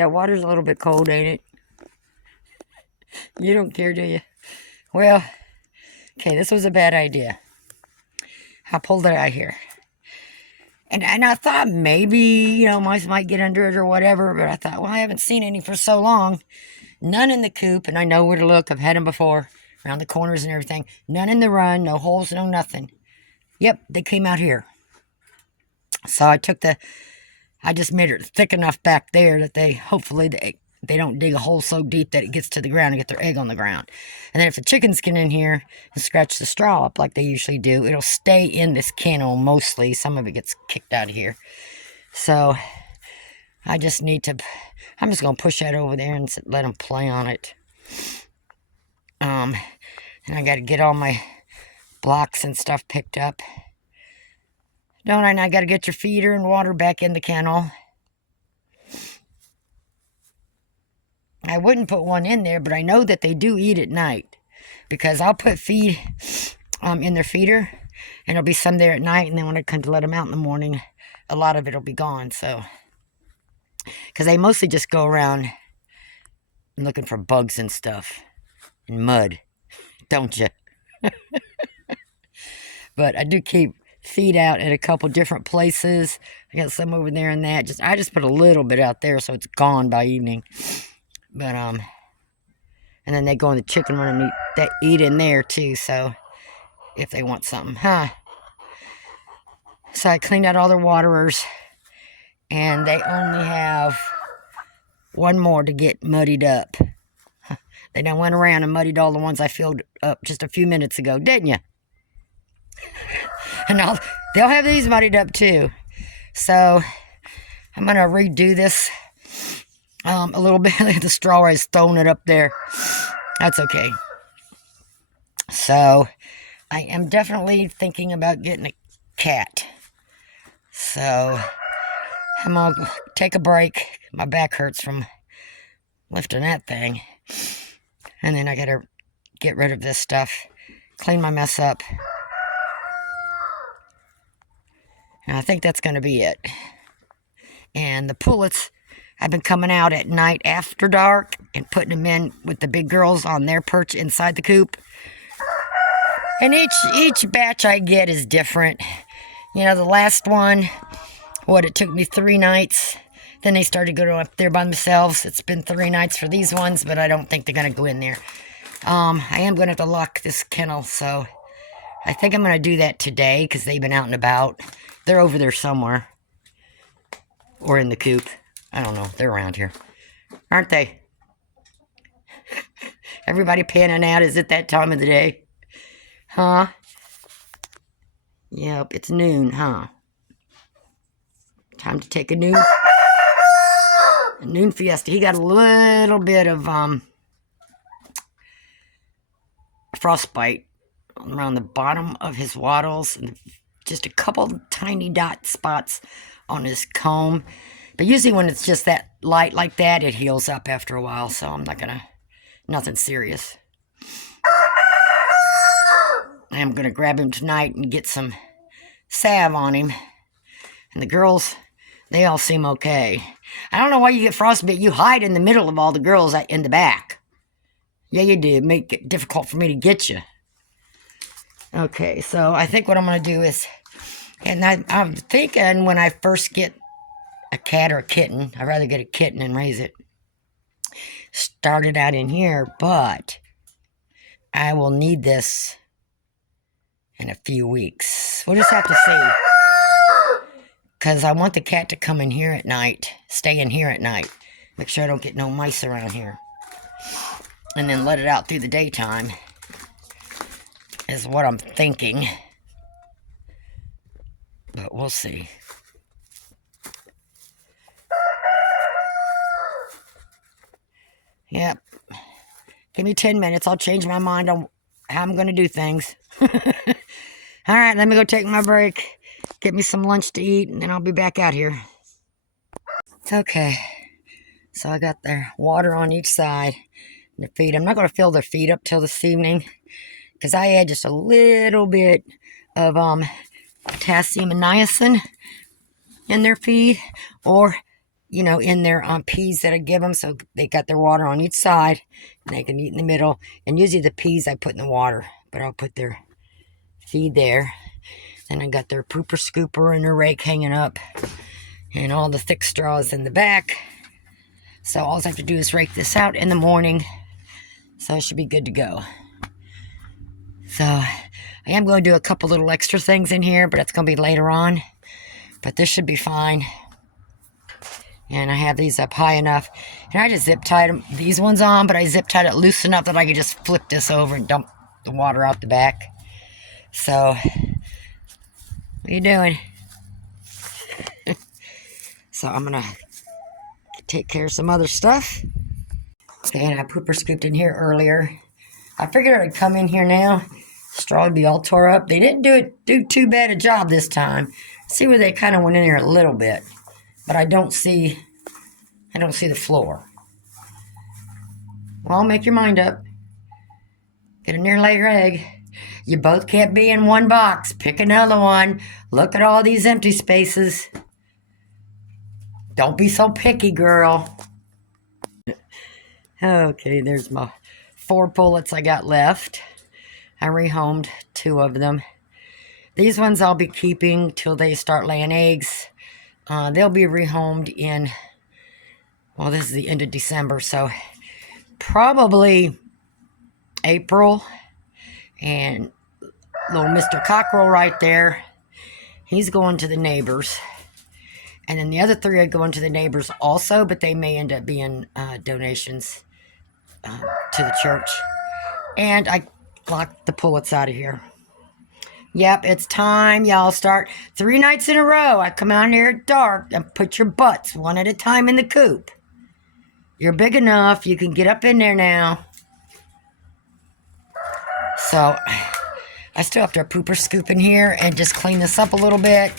that water's a little bit cold, ain't it? You don't care, do you? Well, okay, this was a bad idea. I pulled it out here. And I thought maybe, mice might get under it or whatever, but I thought, well, I haven't seen any for so long. None in the coop, and I know where to look. I've had them before, around the corners and everything. None in the run, no holes, no nothing. Yep, they came out here. So I just made it thick enough back there that hopefully they don't dig a hole so deep that it gets to the ground and get their egg on the ground. And then if the chickens get in here and scratch the straw up like they usually do, it'll stay in this kennel mostly. Some of it gets kicked out of here. So I'm just going to push that over there and let them play on it. And I got to get all my blocks and stuff picked up. Don't I? And I got to get your feeder and water back in the kennel. I wouldn't put one in there, but I know that they do eat at night. Because I'll put feed in their feeder, and there'll be some there at night, and then when I come to let them out in the morning, a lot of it will be gone. So, because they mostly just go around looking for bugs and stuff, and mud, don't you? But I do keep feed out at a couple different places. I got some over there and that. I just put a little bit out there so it's gone by evening. But and then they go in the chicken run and eat in there too. So if they want something, So I cleaned out all their waterers, and they only have one more to get muddied up. They done went around and muddied all the ones I filled up just a few minutes ago, didn't you? And they'll have these muddied up too. So I'm going to redo this a little bit. The straw is throwing it up there. That's okay. So I am definitely thinking about getting a cat. So I'm going to take a break. My back hurts from lifting that thing. And then I got to get rid of this stuff. Clean my mess up. And I think that's going to be it. And the pullets, I've been coming out at night after dark and putting them in with the big girls on their perch inside the coop. And each batch I get is different. The last one, it took me 3 nights. Then they started going up there by themselves. It's been 3 nights for these ones, but I don't think they're going to go in there. I am going to have to lock this kennel, so I think I'm going to do that today because they've been out and about. They're over there somewhere. Or in the coop. I don't know. They're around here. Aren't they? Everybody panning out. Is it that time of the day? Huh? Yep, it's noon, huh? Time to take a noon fiesta. He got a little bit of frostbite around the bottom of his wattles, and just a couple tiny dot spots on his comb. But usually when it's just that light like that, it heals up after a while, so I'm not gonna, nothing serious. I am gonna grab him tonight and get some salve on him. And the girls, they all seem okay. I don't know why you get frostbite. You hide in the middle of all the girls in the back. Yeah, you do. Make it difficult for me to get you. Okay, so I think what I'm going to do is, and I'm thinking when I first get a cat or a kitten, I'd rather get a kitten and raise it. Start it out in here, but I will need this in a few weeks. We'll just have to see. Because I want the cat to come in here at night, stay in here at night. Make sure I don't get no mice around here. And then let it out through the daytime is what I'm thinking. But we'll see. Yep. Give me 10 minutes. I'll change my mind on how I'm going to do things. All right, let me go take my break. Get me some lunch to eat, and then I'll be back out here. Okay. So I got their water on each side. Their feed. I'm not going to fill their feed up till this evening, because I add just a little bit of potassium and niacin in their feed, or you know, in their peas that I give them, so they got their water on each side, and they can eat in the middle. And usually the peas I put in the water, but I'll put their feed there. Then I got their pooper scooper and their rake hanging up, and all the thick straws in the back. So all I have to do is rake this out in the morning, so it should be good to go. So I am going to do a couple little extra things in here, but that's going to be later on. But this should be fine. And I have these up high enough. And I just zip tied these ones on, but I zip tied it loose enough that I could just flip this over and dump the water out the back. So, what are you doing? So I'm going to take care of some other stuff. Okay, and I pooper scooped in here earlier. I figured I'd come in here now. Straw would be all tore up. They didn't do too bad a job this time. See where they kind of went in there a little bit. But I don't see the floor. Well, make your mind up. Get in there and lay your egg. You both can't be in one box. Pick another one. Look at all these empty spaces. Don't be so picky, girl. Okay, there's my 4 pullets I got left. I rehomed 2 of them. These ones I'll be keeping till they start laying eggs. They'll be rehomed in, well, this is the end of December, so probably April. And little Mr. Cockerel right there, he's going to the neighbors. And then the other 3 are going to the neighbors also, but they may end up being donations to the church. And I locked the pullets out of here. Yep, it's time y'all start. 3 nights in a row, I come out here at dark and put your butts one at a time in the coop. You're big enough, you can get up in there now. So, I still have to pooper scoop in here and just clean this up a little bit.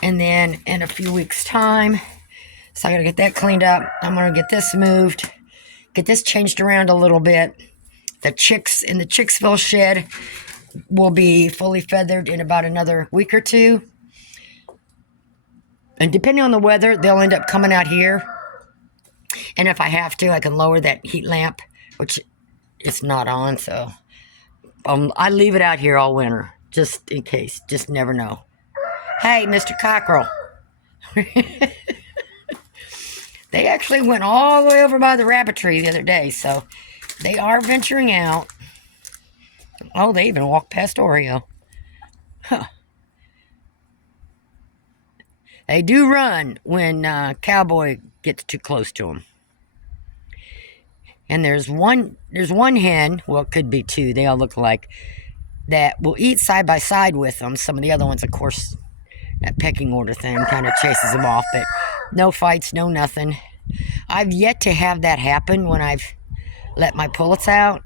And then in a few weeks' time, so I gotta get that cleaned up. I'm gonna get this moved, get this changed around a little bit. The chicks in the Chicksville shed will be fully feathered in about another week or 2. And depending on the weather, they'll end up coming out here. And if I have to, I can lower that heat lamp, which it's not on, so I leave it out here all winter, just in case. Just never know. Hey, Mr. Cockerel. They actually went all the way over by the rabbit tree the other day, so they are venturing out. Oh, they even walked past Oreo. Huh. They do run when Cowboy gets too close to them. And there's one hen, well, it could be 2, they all look alike, that will eat side by side with them. Some of the other ones, of course, that pecking order thing kind of chases them off, but no fights, no nothing. I've yet to have that happen when I've let my pullets out.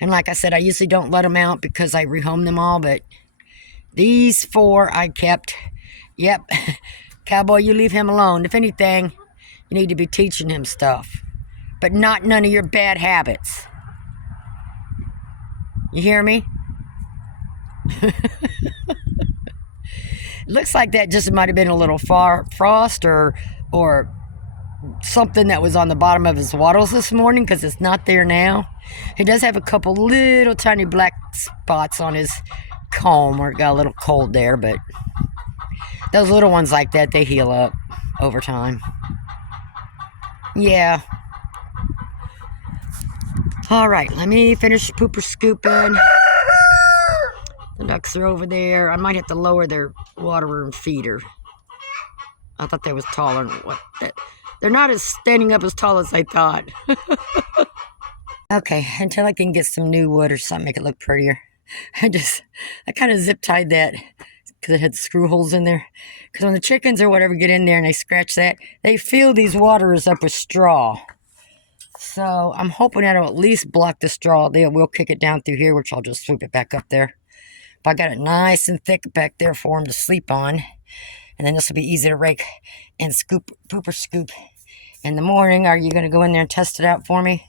And like I said, I usually don't let them out because I rehome them all, but these 4 I kept. Yep, Cowboy, you leave him alone. If anything, you need to be teaching him stuff, but not none of your bad habits. You hear me? Looks like that just might have been a little frost or something that was on the bottom of his wattles this morning, because it's not there now. He does have a couple little tiny black spots on his comb where it got a little cold there, but those little ones like that, they heal up over time. Yeah. All right, let me finish pooper scooping. The ducks are over there. I might have to lower their waterer and feeder. I thought they was taller than what that. They're not as standing up as tall as I thought. Okay, until I can get some new wood or something, make it look prettier. I kind of zip tied that because it had screw holes in there. Because when the chickens or whatever get in there and they scratch that, they fill these waterers up with straw. So I'm hoping that'll at least block the straw. They will kick it down through here, which I'll just swoop it back up there. But I got it nice and thick back there for them to sleep on. And then this will be easy to rake and pooper scoop in the morning. Are you going to go in there and test it out for me?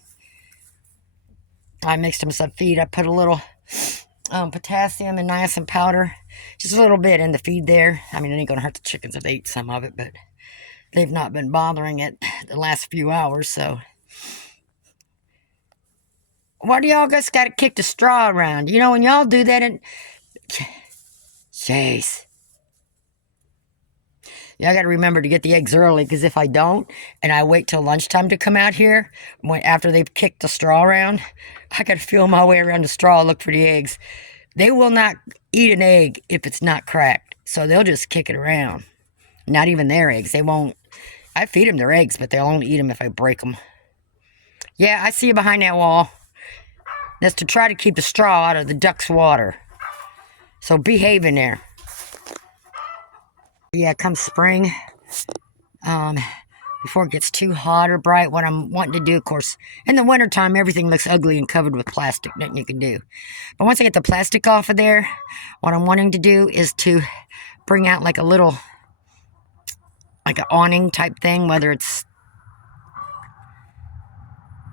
I mixed them some feed. I put a little potassium and niacin powder, just a little bit in the feed there. I mean, it ain't going to hurt the chickens if they eat some of it, but they've not been bothering it the last few hours, so. Why do y'all just gotta kick the straw around? You know, when y'all do that, and jeez. Y'all gotta remember to get the eggs early, because if I don't, and I wait till lunchtime to come out here, after they've kicked the straw around, I gotta feel my way around the straw, look for the eggs. They will not eat an egg if it's not cracked, so they'll just kick it around. Not even their eggs. They won't. I feed them their eggs, but they'll only eat them if I break them. Yeah, I see you behind that wall. That's to try to keep the straw out of the duck's water. So behave in there. Yeah, come spring, before it gets too hot or bright, what I'm wanting to do, of course, in the wintertime, everything looks ugly and covered with plastic, nothing you can do. But once I get the plastic off of there, what I'm wanting to do is to bring out like a little, like an awning type thing, whether it's,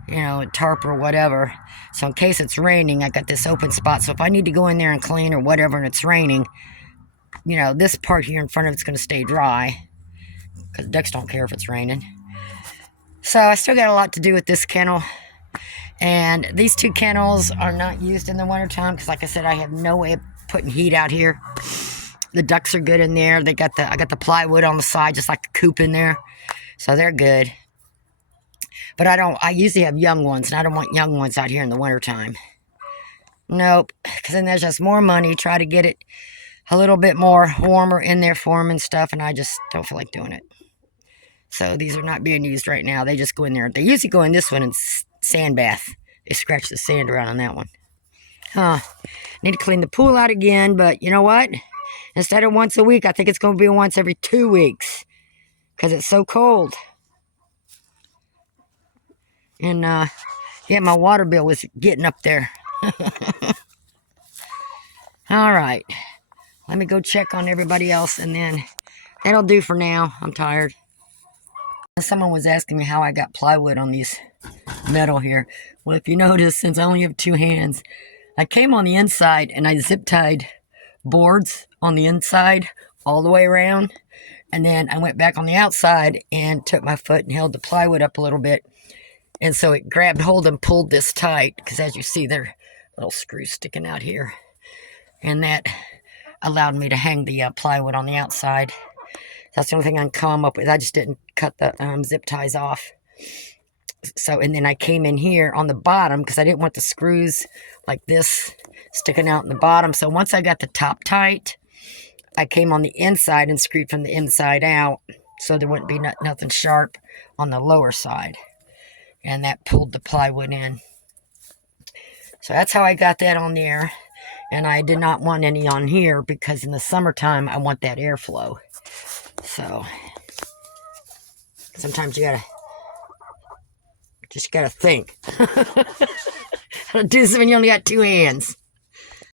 you know, a tarp or whatever. So in case it's raining, I got this open spot. So if I need to go in there and clean or whatever and it's raining, you know, this part here in front of it's going to stay dry, because ducks don't care if it's raining. So I still got a lot to do with this kennel. And these two kennels are not used in the wintertime, because like I said, I have no way of putting heat out here. The ducks are good in there. I got the plywood on the side, just like the coop in there. So they're good. But I usually have young ones, and I don't want young ones out here in the wintertime. Nope, because then there's just more money. Try to get it a little bit more warmer in there for them and stuff, and I just don't feel like doing it. So these are not being used right now. They just go in there. They usually go in this one and sand bath. They scratch the sand around on that one. Need to clean the pool out again, but you know what? Instead of once a week, I think it's going to be once every 2 weeks, because it's so cold. And, yeah, my water bill was getting up there. All right. Let me go check on everybody else, and then that'll do for now. I'm tired. Someone was asking me how I got plywood on these metal here. Well, if you notice, since I only have 2 hands, I came on the inside and I zip tied boards on the inside all the way around. And then I went back on the outside and took my foot and held the plywood up a little bit. And so it grabbed hold and pulled this tight, because as you see, there are little screws sticking out here. And that allowed me to hang the plywood on the outside. That's the only thing I can come up with. I just didn't cut the zip ties off. So, and then I came in here on the bottom, because I didn't want the screws like this sticking out in the bottom. So once I got the top tight, I came on the inside and screwed from the inside out, so there wouldn't be nothing sharp on the lower side. And that pulled the plywood in. So that's how I got that on there. And I did not want any on here, because in the summertime, I want that airflow. So sometimes you gotta think. How to do this when you only got 2 hands.